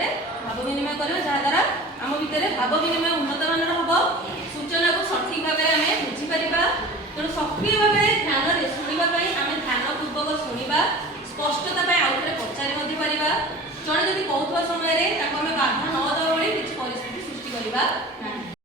ଭିତରେ भाव विनिमय करबा जहा द्वारा आम भितर भाव विनिमय उन्नत मानर हम सूचना को सठिक भाव में आम बुझीपर तेणु सक्रिय भाव ध्यान शुणापी आम ध्यान पूर्वक शुणा स्पष्टता आउ थे पचारि पार जड़े जब कहूबा समय आम बाधा न दबा किसी परिस्थिति सृष्टि करवा